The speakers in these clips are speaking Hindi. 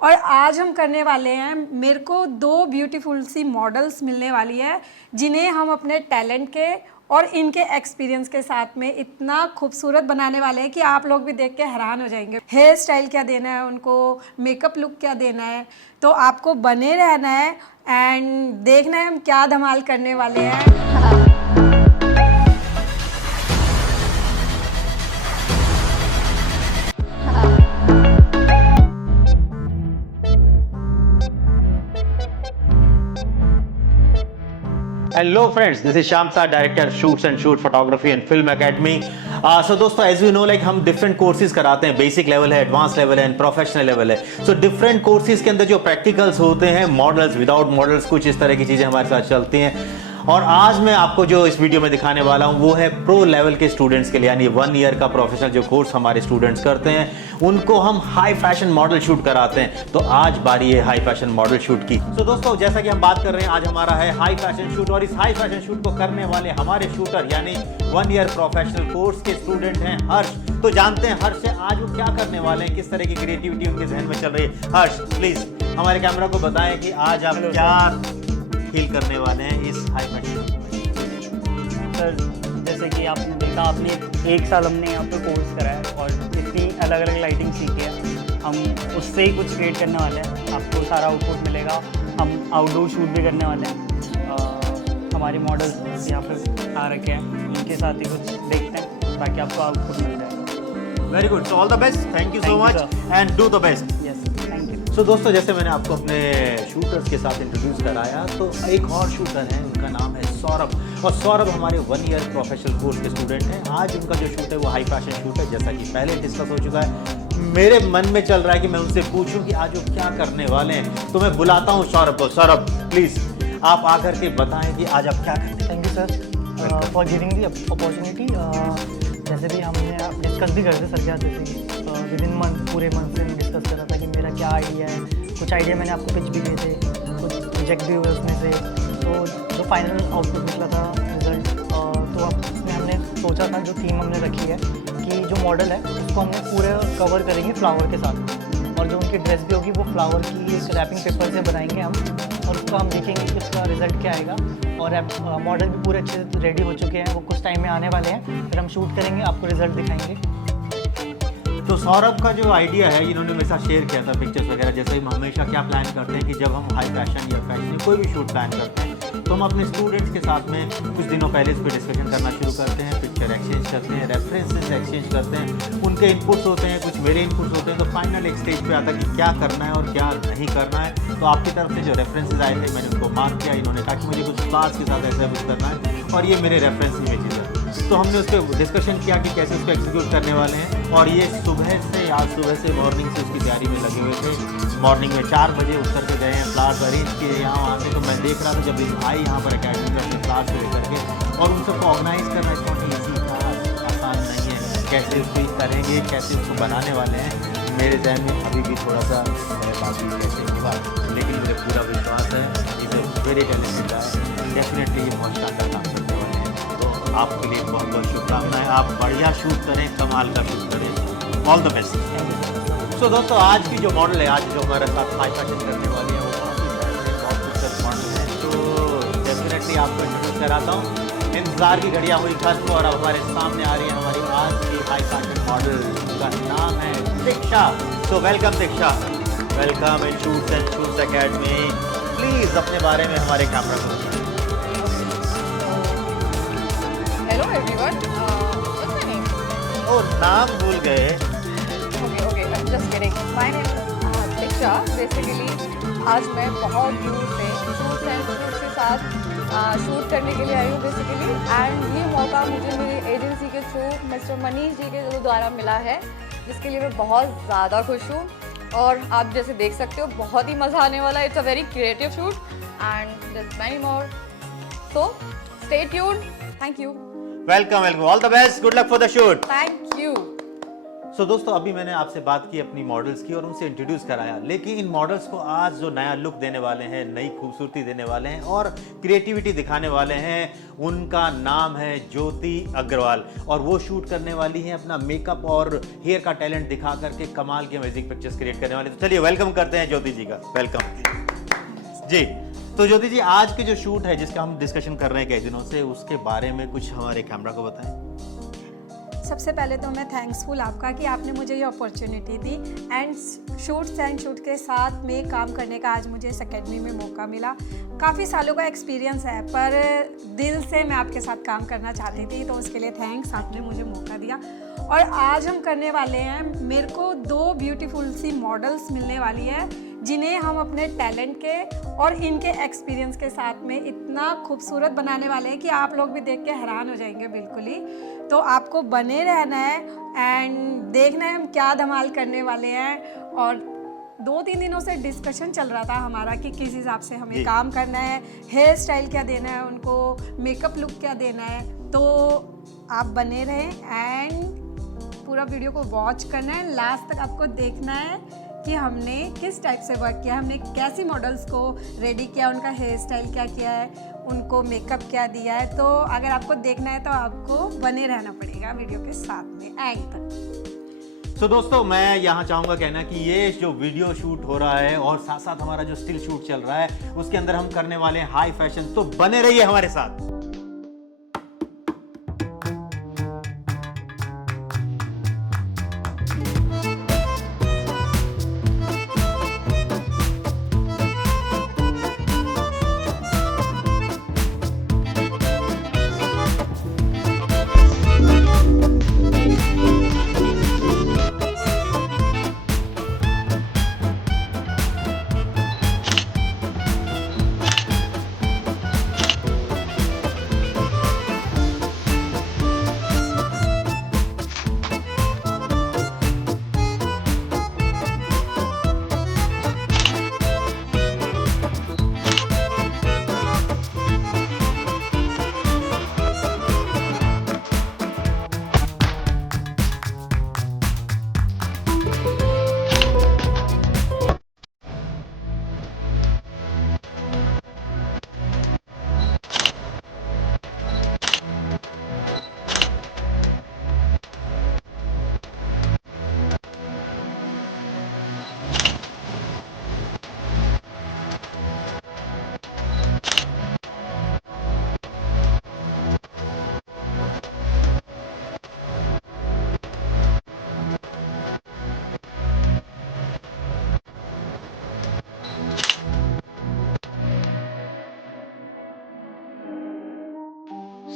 और आज हम करने वाले हैं, मेरे को 2 ब्यूटीफुल सी मॉडल्स मिलने वाली है जिन्हें हम अपने टैलेंट के और इनके एक्सपीरियंस के साथ में इतना खूबसूरत बनाने वाले हैं कि आप लोग भी देख के हैरान हो जाएंगे। हेयर स्टाइल क्या देना है उनको, मेकअप लुक क्या देना है, तो आपको बने रहना है एंड देखना है हम क्या धमाल करने वाले हैं। Hello friends, this is Shyam Sir, director shoots and shoot photography and film academy. So दोस्तों as we know like हम different courses कराते हैं, basic level है, advanced level है and professional level है. So different courses के अंदर जो practicals होते हैं, models, without models, कुछ इस तरह की चीजें हमारे साथ चलती हैं. और आज मैं आपको जो इस वीडियो में दिखाने वाला हूं वो है प्रो लेवल के स्टूडेंट्स के लिए, यानी 1 ईयर का प्रोफेशनल जो कोर्स हमारे स्टूडेंट्स करते हैं उनको हम हाई फैशन मॉडल शूट कराते हैं. तो आज बारी है हाई फैशन मॉडल शूट की. तो दोस्तों जैसा कि हम बात कर रहे हैं, आज हमारा है हाई फैशन शूट और इस हाई फैशन शूट को करने वाले हमारे शूटर यानी 1 ईयर प्रोफेशनल कोर्स के स्टूडेंट हैं हर्ष. तो जानते हैं हर्ष से आज वो क्या करने वाले हैं, किस तरह की क्रिएटिविटी उनके जहन में चल रही है. हर्ष प्लीज हमारे कैमरा को बताएं कि आज आप क्या फील करने वाले हैं इस हाई फैशन. सर जैसे कि आपने देखा, आपने 1 साल हमने यहाँ पे कोर्स करा है और इतनी अलग अलग लाइटिंग सीखी है. हम उससे ही कुछ क्रिएट करने वाले हैं, आपको सारा आउटपुट मिलेगा. हम आउटडोर शूट भी करने वाले हैं. हमारे मॉडल्स यहाँ पे आ रखे हैं, उनके साथ ही कुछ देखते हैं ताकि आपको आउटपुट मिल जाए. Very good, so all the best, thank you so much and do the best. Yes thank you. So दोस्तों जैसे मैंने आपको अपने शूटर्स के साथ इंट्रोड्यूस कराया, तो एक और शूटर है, उनका नाम है सौरभ. और सौरभ हमारे 1 ईयर प्रोफेशनल कोर्स के स्टूडेंट हैं. आज उनका जो शूट है वो हाई फैशन शूट है, जैसा कि पहले डिस्कस हो चुका है. मेरे मन में चल रहा है कि मैं उनसे पूछूं कि आज वो क्या करने वाले हैं. तो मैं बुलाता हूं सौरभ को. सौरभ प्लीज आप आकर के बताएं कि आज आप क्या करते हैं. Thank you sir for giving the opportunity. जैसे भी हमने डिस्कस भी करते सर के साथ, जैसे विद इन मंथ पूरे मंथ से डिस्कस कर रहा था कि मेरा क्या आइडिया है. कुछ आइडिया मैंने आपको पिच भी किए थे, कुछ प्रोजेक्ट भी हुए उसमें से. तो जो फाइनल आउटपुट निकला था रिजल्ट, तो अब उसमें हमने सोचा था, जो थीम हमने रखी है कि जो मॉडल है उसको हमने पूरे कवर करेंगे फ्लावर के साथ, और जो उनकी ड्रेस भी होगी वो फ्लावर की एक रैपिंग पेपर से बनाएंगे हम, और उसका हम देखेंगे कि उसका रिजल्ट क्या आएगा. और मॉडल भी पूरे अच्छे से रेडी हो चुके हैं, वो कुछ टाइम में आने वाले हैं, फिर हम शूट करेंगे, आपको रिजल्ट दिखाएंगे. तो सौरभ का जो आइडिया है, इन्होंने मेरे साथ शेयर किया था पिक्चर्स वगैरह. जैसे हम हमेशा क्या प्लान करते हैं कि जब हम हाई फैशन या फैशन कोई भी शूट प्लान करते हैं तो हम अपने स्टूडेंट्स के साथ में कुछ दिनों पहले इस पर डिस्कशन करना शुरू करते हैं, पिक्चर एक्सचेंज करते हैं, रेफरेंसेस एक्सचेंज करते हैं, उनके इनपुट्स होते हैं, कुछ मेरे इनपुट्स होते हैं. तो फाइनल एक स्टेज पे आता है कि क्या करना है और क्या नहीं करना है. तो आपकी तरफ से जो रेफरेंसेस आए थे मैंने उनको मार्क किया. इन्होंने कहा कि मुझे कुछ क्लास के साथ ऐसा कुछ करना है और ये मेरे रेफरेंस में चीज़ है. तो हमने उस पर डिस्कशन किया कि कैसे उसको एग्जीक्यूट करने वाले हैं. और ये सुबह से, आज सुबह से मॉर्निंग से उसकी तैयारी में लगे हुए थे. मॉर्निंग में 4 बजे उतर के गए हैं, फ्लावर्स अरेंज किए यहाँ वहाँ से. तो मैं देख रहा था जब ये आई यहाँ पर अकेडमी में अपने क्लास को लेकर के, और उन सबको ऑर्गेनाइज करना इतना ईजी था, आसान नहीं है. कैसे उसको करेंगे, कैसे उसको बनाने वाले हैं, मेरे जहन में अभी भी थोड़ा सा बाकी कैसे होगा. लेकिन मुझे पूरा विश्वास है इसे वेरी टैलेंटेड है, डेफिनेटली ये बहुत शानदार काम करने वाले हैं. तो आपके लिए बहुत बहुत शुभकामनाएं. आप बढ़िया शूट करें, कमाल का शूट करें. All the best. सो दोस्तों आज की जो मॉडल है, आज जो हमारे साथ हाई फैशन करने वाली है, वो बहुत खूबसूरत मॉडल है. तो डेफिनेटली आपको इंट्रोड्यूस कराता हूँ. इंतजार की घड़ियाँ हुई खत्म और अब हमारे सामने आ रही है हमारी आज की हाई फैशन मॉडल. उसका नाम है दीक्षा. तो welcome Diksha, welcome in shoots and shoots academy. Please अपने बारे में हमारे कैमरा को बताएं. Hello everyone. What's my name? ओ नाम भूल गए. Okay. I'm just kidding. My name is Diksha. Basically, आज मैं बहुत दूर से शूट्स एंड शूट्स के साथ शूट करने के लिए आई हूँ बेसिकली. एंड ये मौका मुझे मेरी एजेंसी के थ्रू मिस्टर मनीष जी के द्वारा मिला है, जिसके लिए मैं बहुत ज़्यादा खुश हूँ. और आप जैसे देख सकते हो बहुत ही मज़ा आने वाला है. It's a very creative shoot and there's many more. So stay tuned. Thank you. Welcome. All the best. Good luck for the shoot. Thank you. सो दोस्तों अभी मैंने आपसे बात की अपनी मॉडल्स की और उनसे इंट्रोड्यूस कराया, लेकिन इन मॉडल्स को आज जो नया लुक देने वाले हैं, नई खूबसूरती देने वाले हैं और क्रिएटिविटी दिखाने वाले हैं, उनका नाम है ज्योति अग्रवाल और वो शूट करने वाली हैं अपना मेकअप और हेयर का टैलेंट दिखा करके कमाल की अमेजिंग पिक्चर्स क्रिएट करने वाले। तो चलिए वेलकम करते हैं ज्योति जी का। वेलकम जी। तो ज्योति जी आज के जो शूट है जिसका हम डिस्कशन कर रहे हैं कई दिनों से, उसके बारे में कुछ हमारे कैमरा को बताएं। सबसे पहले तो मैं थैंक्सफुल आपका कि आपने मुझे ये अपॉर्चुनिटी दी एंड शूट के साथ में काम करने का आज मुझे इस अकेडमी में मौका मिला। काफ़ी सालों का एक्सपीरियंस है पर दिल से मैं आपके साथ काम करना चाहती थी, तो उसके लिए थैंक्स, आपने मुझे मौका दिया। और आज हम करने वाले हैं, मेरे को 2 ब्यूटीफुल सी मॉडल्स मिलने वाली है जिन्हें हम अपने टैलेंट के और इनके एक्सपीरियंस के साथ में इतना खूबसूरत बनाने वाले हैं कि आप लोग भी देख के हैरान हो जाएंगे बिल्कुल ही। तो आपको बने रहना है एंड देखना है हम क्या धमाल करने वाले हैं। और 2-3 दिनों से डिस्कशन चल रहा था हमारा कि किस हिसाब से हमें काम करना है, हेयर स्टाइल क्या देना है उनको, मेकअप लुक क्या देना है। तो आप बने रहें एंड पूरा वीडियो को वॉच करना है, लास्ट तक आपको देखना है कि हमने किस टाइप से वर्क किया, हमने कैसी मॉडल्स को रेडी किया, उनका हेयर स्टाइल क्या किया है, उनको मेकअप क्या दिया है। तो अगर आपको देखना है तो आपको बने रहना पड़ेगा वीडियो के साथ में एंड तक। तो दोस्तों मैं यहाँ चाहूँगा कहना कि ये जो वीडियो शूट हो रहा है और साथ साथ हमारा जो स्टिल शूट चल रहा है उसके अंदर हम करने वाले हैं हाई फैशन, तो बने रहिए हमारे साथ।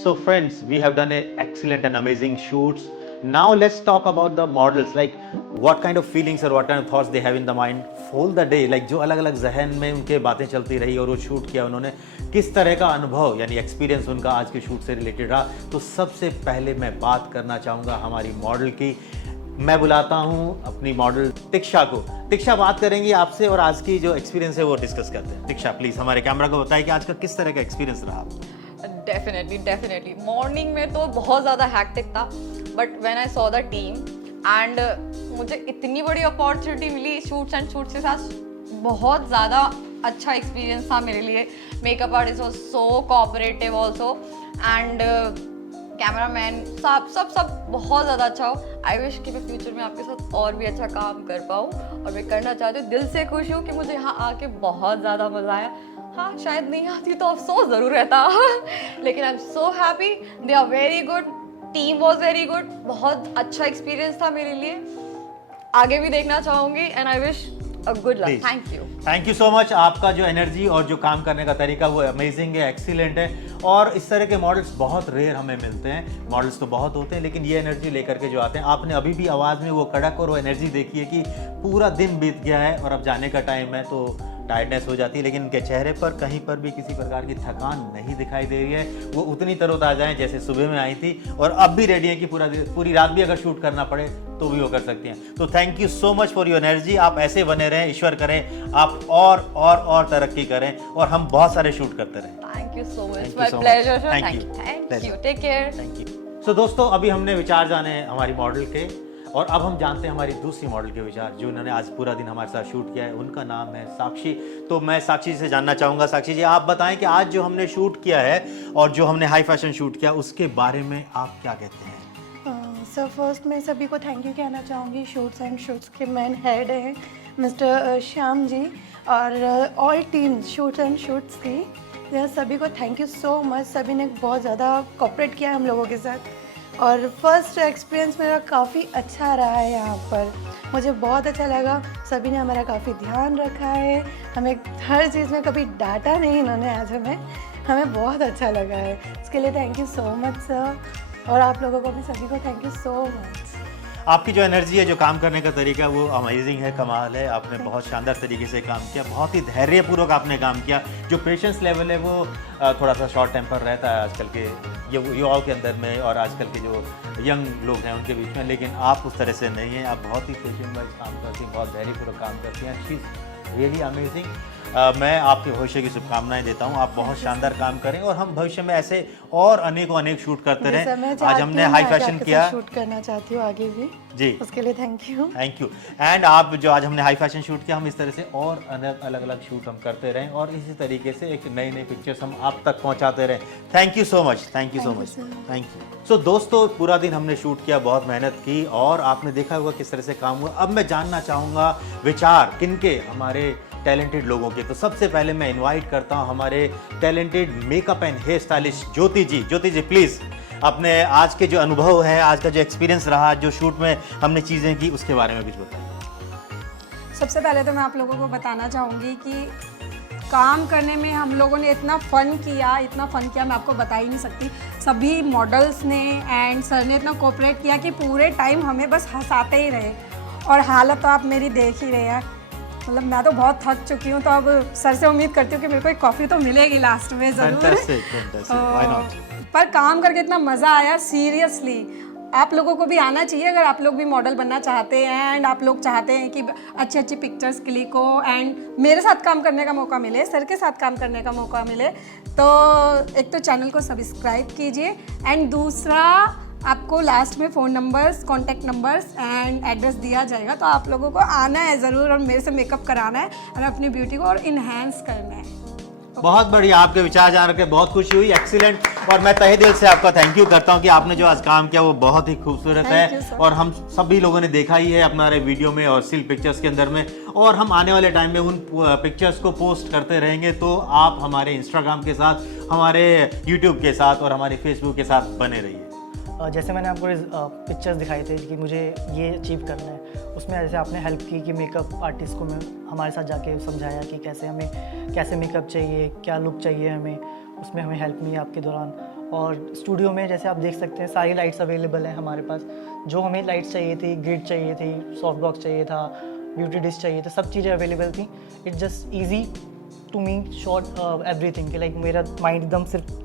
So friends, we have done an excellent and amazing shoots. Now let's talk about the models, like what kind of feelings or what kind of thoughts they have in the mind all the day, like जो अलग अलग जहन में उनके बातें चलती रही और वो शूट किया उन्होंने, किस तरह का अनुभव यानी एक्सपीरियंस उनका आज के शूट से रिलेटेड रहा। तो सबसे पहले मैं बात करना चाहूँगा हमारी मॉडल की। मैं बुलाता हूँ अपनी मॉडल तिक्षा को। तिक्षा बात करेंगी आपसे और आज की जो एक्सपीरियंस है वो डिस्कस करते हैं। तिक्षा प्लीज़ हमारे कैमरा को बताइए कि आज का किस तरह का एक्सपीरियंस रहा आपका। डेफिनेटली मॉर्निंग में तो बहुत ज़्यादा हैक्टिक था, but when I saw the team and मुझे इतनी बड़ी अपॉर्चुनिटी मिली शूट्स के साथ, बहुत ज़्यादा अच्छा एक्सपीरियंस था मेरे लिए। Makeup artist was so cooperative also and cameraman सब बहुत ज़्यादा अच्छा हो। आई विश कि मैं फ्यूचर में आपके साथ और भी अच्छा काम कर पाऊँ और मैं करना चाहती हूँ। दिल से खुश हूँ कि मुझे यहाँ आके बहुत ज़्यादा मज़ा आया। हाँ, शायद नहीं आती तो अफसोस ज़रूर रहता लेकिन I am so happy, they are very good, team was very good, बहुत अच्छा एक्सपीरियंस था मेरे लिए। आगे भी देखना चाहूँगी and I wish a good luck. Thank you so much. आपका जो एनर्जी और जो काम करने का तरीका वो अमेजिंग है, एक्सीलेंट है और इस तरह के मॉडल्स बहुत रेयर हमें मिलते हैं। मॉडल्स तो बहुत होते हैं लेकिन ये एनर्जी लेकर के जो आते हैं, आपने अभी भी आवाज़ में वो कड़क और वो एनर्जी देखी है कि पूरा दिन बीत गया है और अब जाने का टाइम है तो टायर्डनेस हो जाती है, लेकिन उनके चेहरे पर कहीं पर भी किसी प्रकार की थकान नहीं दिखाई दे रही है। वो उतनी तरोताज़ा हैं जैसे सुबह में आई थी और अब भी रेडी है कि पूरी रात भी अगर शूट करना पड़े तो भी वो कर सकती हैं। तो thank you so much for your energy. आप ऐसे बने रहें, ईश्वर करें आप और तरक्की करें और हम बहुत सारे शूट करते रहें। Thank you so much, my pleasure sir. Thank you, take care. Thank you. So दोस्तों अभी हमने विचार जाने हमारी मॉडल के। और अब हम जानते हैं हमारी दूसरी मॉडल के विचार, जो उन्होंने आज पूरा दिन हमारे साथ शूट किया है। उनका नाम है साक्षी। तो मैं साक्षी से जानना चाहूँगा, साक्षी जी आप बताएं कि आज जो हमने शूट किया है और जो हमने हाई फैशन शूट किया उसके बारे में आप क्या कहते हैं? सर फर्स्ट मैं सभी को थैंक यू कहना चाहूँगी। शूट्स एंड शूट्स के मेन हेड हैं मिस्टर श्याम जी और all team shoots and shoots की, यह सभी को थैंक यू सो मच। सभी ने बहुत ज़्यादा कोऑपरेट किया हम लोगों के साथ और फर्स्ट एक्सपीरियंस मेरा काफ़ी अच्छा रहा है यहाँ पर। मुझे बहुत अच्छा लगा, सभी ने हमारा काफ़ी ध्यान रखा है, हमें हर चीज़ में कभी डांटा नहीं इन्होंने आज हमें बहुत अच्छा लगा है। इसके लिए thank you so much sir, और आप लोगों को भी सभी को थैंक यू सो मच। आपकी जो एनर्जी है, जो काम करने का तरीका है वो अमेजिंग है, कमाल है। आपने बहुत शानदार तरीके से काम किया, बहुत ही धैर्यपूर्वक आपने काम किया। जो पेशेंस लेवल है वो थोड़ा सा शॉर्ट टेम्पर रहता है आजकल के युवाओं के अंदर में और आजकल के जो यंग लोग हैं उनके बीच में, लेकिन आप उस तरह से नहीं हैं। आप बहुत ही पेशेंट वाइज काम करती हैं, बहुत धैर्यपूर्वक काम करती हैं। She is really amazing. मैं आपके भविष्य की शुभकामनाएं देता हूँ। आप बहुत शानदार काम करें और हम भविष्य में ऐसे और अनेक शूट करते रहें। आज हमने हाई फैशन किया, शूट करना चाहती हूँ आगे भी जी, उसके लिए thank you. Thank you. And आप जो आज हमने हाई फैशन शूट किया, हम इस तरह से और अलग शूट हम करते रहें और इसी तरीके से एक नई पिक्चर्स हम आप तक पहुंचाते रहें। Thank you so much, thank you so much, thank you. So दोस्तों, पूरा दिन हमने शूट किया, बहुत मेहनत की और आपने देखा होगा किस तरह से काम हुआ। अब मैं जानना चाहूँगा विचार किनके, हमारे टैलेंटेड लोगों के। तो सबसे पहले मैं इनवाइट करता हूँ हमारे talented makeup and hair stylist Jyoti ji. Jyoti ji please अपने आज के जो अनुभव है, आज का जो एक्सपीरियंस रहा, जो शूट में हमने चीज़ें की, उसके बारे में कुछ बताइए। सबसे पहले तो मैं आप लोगों को बताना चाहूँगी कि काम करने में हम लोगों ने इतना फ़न किया मैं आपको बता ही नहीं सकती। सभी मॉडल्स ने एंड सर ने इतना कोऑपरेट किया कि पूरे टाइम हमें बस हंसाते ही रहे। और हालत तो आप मेरी देख ही रहे हैं, मतलब मैं तो बहुत थक चुकी हूँ। तो अब सर से उम्मीद करती हूँ कि मेरे को एक कॉफ़ी तो मिलेगी लास्ट में ज़रूर। Fantastic, why not? पर काम करके इतना मज़ा आया, सीरियसली आप लोगों को भी आना चाहिए अगर आप लोग भी मॉडल बनना चाहते हैं एंड आप लोग चाहते हैं कि अच्छी पिक्चर्स क्लिक हो एंड मेरे साथ काम करने का मौका मिले, सर के साथ काम करने का मौका मिले। तो एक तो चैनल को सब्सक्राइब कीजिए एंड दूसरा आपको लास्ट में phone numbers, contact numbers and address दिया जाएगा। तो आप लोगों को आना है ज़रूर और मेरे से मेकअप कराना है और अपनी ब्यूटी को और इन्हेंस करना है। बहुत बढ़िया, आपके विचार जान के बहुत खुशी हुई, एक्सीलेंट। और मैं तहे दिल से आपका थैंक यू करता हूं कि आपने जो आज काम किया वो बहुत ही खूबसूरत है और हम सभी लोगों ने देखा ही है हमारे वीडियो में और स्टिल पिक्चर्स के अंदर में, और हम आने वाले टाइम में उन पिक्चर्स को पोस्ट करते रहेंगे। तो आप हमारे इंस्टाग्राम के साथ, हमारे यूट्यूब के साथ और हमारे फेसबुक के साथ बने रहिए। जैसे मैंने आपको पिक्चर्स दिखाए थे कि मुझे ये अचीव करना है, उसमें जैसे आपने हेल्प की कि मेकअप आर्टिस्ट को मैं हमारे साथ जाके समझाया कि कैसे मेकअप चाहिए, क्या लुक चाहिए हमें, उसमें हमें हेल्प मिली आपके दौरान। और स्टूडियो में जैसे आप देख सकते हैं सारी लाइट्स अवेलेबल हैं हमारे पास। जो हमें लाइट्स चाहिए थी, ग्रिड चाहिए थी, सॉफ्ट बॉक्स चाहिए था, ब्यूटी डिश चाहिए था, सब चीज़ें अवेलेबल थी। It's just easy to me short everything कि लाइक मेरा माइंड एकदम सिर्फ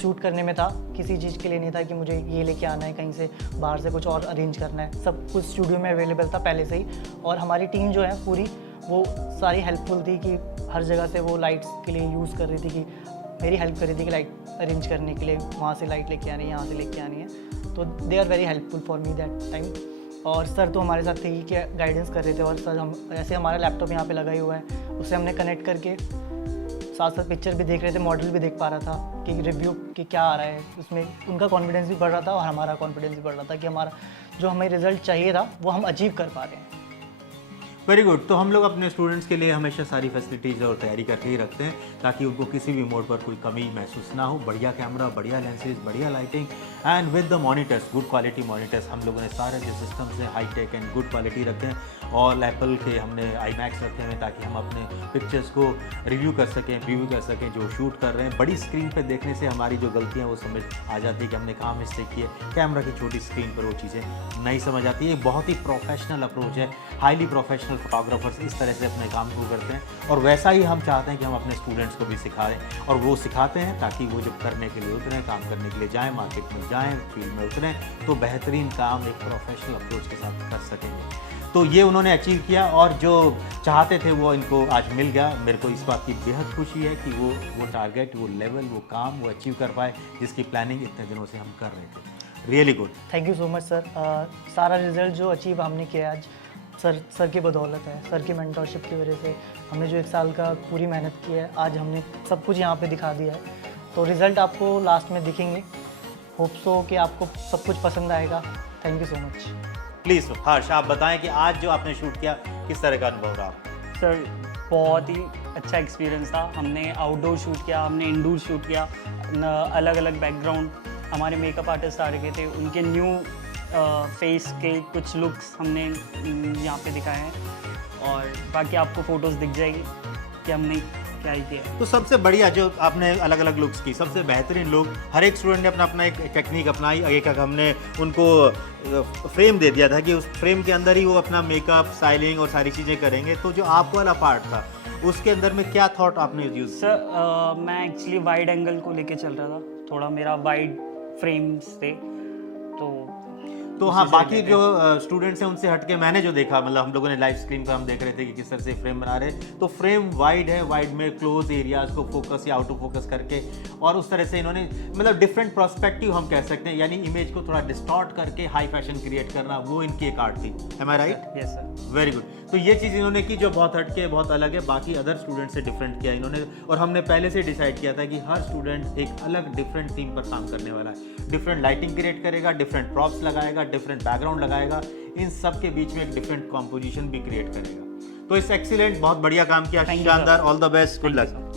शूट करने में था, किसी चीज़ के लिए नहीं था कि मुझे ये लेके आना है, कहीं से बाहर से कुछ और अरेंज करना है। सब कुछ स्टूडियो में अवेलेबल था पहले से ही। और हमारी टीम जो है पूरी वो सारी हेल्पफुल थी कि हर जगह से वो लाइट्स के लिए यूज़ कर रही थी, कि मेरी हेल्प कर रही थी कि लाइट अरेंज करने के लिए, वहाँ से लाइट लेके आनी है, यहाँ से लेके आनी है। तो they are very helpful for me that time. और सर तो हमारे साथ थे ही कि गाइडेंस कर रहे थे। और सर हम ऐसे हमारा लैपटॉप यहाँ पे लगा ही हुआ है, उससे हमने कनेक्ट करके साथ साथ पिक्चर भी देख रहे थे, मॉडल भी देख पा रहा था कि रिव्यू कि क्या आ रहा है उसमें। उनका कॉन्फिडेंस भी बढ़ रहा था और हमारा कॉन्फिडेंस भी बढ़ रहा था कि हमारा जो हमें रिजल्ट चाहिए था वो हम अचीव कर पा रहे हैं। Very good. तो हम लोग अपने स्टूडेंट्स के लिए हमेशा सारी फैसिलिटीज़ और तैयारी करके ही रखते हैं ताकि उनको किसी भी मोड पर कोई कमी महसूस ना हो। बढ़िया कैमरा, बढ़िया लेंसेज, बढ़िया lighting and with the monitors, good quality monitors. हम लोगों ने सारे जो सिस्टम्स हैं high tech and good quality रखते हैं और एप्पल के हमने IMAX रखे हैं ताकि हम अपने पिक्चर्स को रिव्यू कर सकें, प्रीव्यू कर सकें जो शूट कर रहे हैं। बड़ी स्क्रीन पर देखने से हमारी जो गलतियाँ वो समझ आ जाती है कि हमने कहाँ मिस्टेक की है। कैमरा की छोटी स्क्रीन पर वो चीज़ें नहीं समझ आती है। बहुत ही प्रोफेशनल अप्रोच है, हाईली प्रोफेशनल फोटोग्राफर्स इस तरह से अपने काम को करते हैं और वैसा ही हम चाहते हैं कि हम अपने स्टूडेंट्स को भी सिखाएं और वो सिखाते हैं ताकि वो जब करने के लिए उतरें, काम करने के लिए जाएं, मार्केट में जाएं, फील्ड में उतरें तो बेहतरीन काम एक प्रोफेशनल अप्रोच के साथ कर सकेंगे। तो ये उन्होंने अचीव किया और जो चाहते थे वो इनको आज मिल गया। मेरे को इस बात की बेहद खुशी है कि वो टारगेट, वो लेवल, वो काम वो अचीव कर पाए जिसकी प्लानिंग इतने दिनों से हम कर रहे थे। Really good. Thank you so much sir. सारा रिजल्ट जो अचीव हमने किया आज सर की बदौलत है, सर की मेंटरशिप की वजह से। हमने जो 1 साल का पूरी मेहनत की है, आज हमने सब कुछ यहाँ पे दिखा दिया है। तो रिज़ल्ट आपको लास्ट में दिखेंगे। होप सो कि आपको सब कुछ पसंद आएगा। Thank you so much. Please Harsh, आप बताएं कि आज जो आपने शूट किया किस तरह का अनुभव रहा? सर बहुत ही अच्छा एक्सपीरियंस था। हमने आउटडोर शूट किया, हमने इंडोर शूट किया, अलग अलग बैकग्राउंड। हमारे मेकअप आर्टिस्ट आ रखे थे, उनके न्यू फेस के कुछ लुक्स हमने यहाँ पे दिखाए हैं और बाकी आपको फ़ोटोज़ दिख जाएगी कि हमने क्या ही किया। तो सबसे बढ़िया जो आपने अलग अलग लुक्स की, सबसे बेहतरीन लुक, हर एक स्टूडेंट ने अपना अपना एक टेक्निक अपनाई। एक हमने उनको फ्रेम दे दिया था कि उस फ्रेम के अंदर ही वो अपना मेकअप, स्टाइलिंग और सारी चीज़ें करेंगे। तो जो आपको वाला पार्ट था उसके अंदर में क्या थॉट आपने यूज़? सर मैं एक्चुअली वाइड एंगल को लेके चल रहा था, थोड़ा मेरा वाइड फ्रेम्स थे तो हाँ, बाकी जो स्टूडेंट्स हैं उनसे हटके मैंने जो देखा, मतलब हम लोगों ने लाइव स्क्रीन पर हम देख रहे थे कि किस तरह से फ्रेम बना रहे, तो फ्रेम वाइड है, वाइड में क्लोज एरियाज को फोकस या आउट ऑफ फोकस करके और उस तरह से इन्होंने मतलब डिफरेंट पर्सपेक्टिव हम कह सकते हैं, यानी इमेज को थोड़ा डिस्टॉर्ट करके हाई फैशन क्रिएट करना, वो इनकी एक आर्ट थी। Am I right? Yes sir. Very good. तो ये चीज़ इन्होंने की जो बहुत हटके, बहुत अलग है, बाकी अदर स्टूडेंट से डिफरेंट किया इन्होंने। और हमने पहले से डिसाइड किया था कि हर स्टूडेंट एक अलग डिफरेंट थीम पर काम करने वाला है, डिफरेंट लाइटिंग क्रिएट करेगा, डिफरेंट प्रॉप्स लगाएगा, डिफरेंट बैकग्राउंड लगाएगा, इन सब के बीच में एक डिफरेंट कॉम्पोजिशन भी क्रिएट करेगा। तो इस एक्सीलेंट, बहुत बढ़िया काम किया, Thank you, sir. शानदार, all the best, good luck.